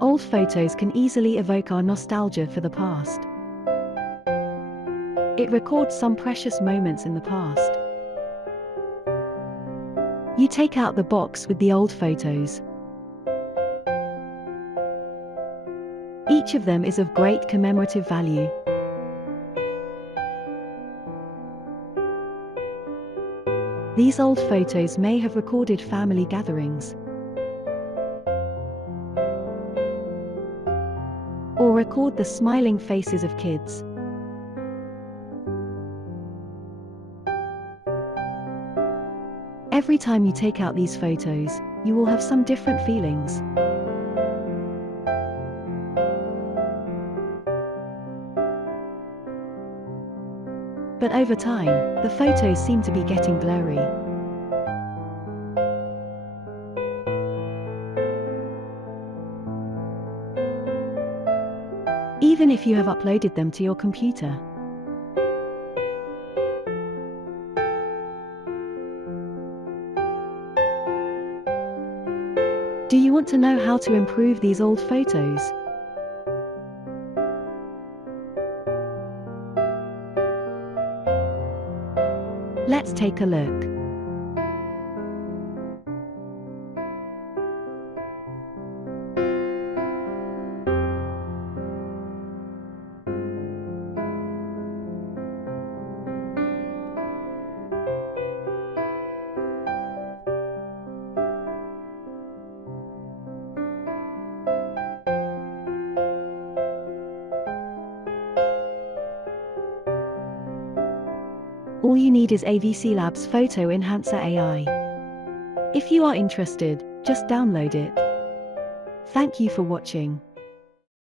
Old photos can easily evoke our nostalgia for the past. It records some precious moments in the past. You take out the box with the old photos. Each of them is of great commemorative value. These old photos may have recorded family gatherings, or record the smiling faces of kids. Every time you take out these photos, you will have some different feelings. But over time, the photos seem to be getting blurry. Even if you have uploaded them to your computer. Do you want to know how to improve these old photos? Let's take a look. All you need is AVCLabs Photo Enhancer AI. If you are interested, just download it. Thank you for watching.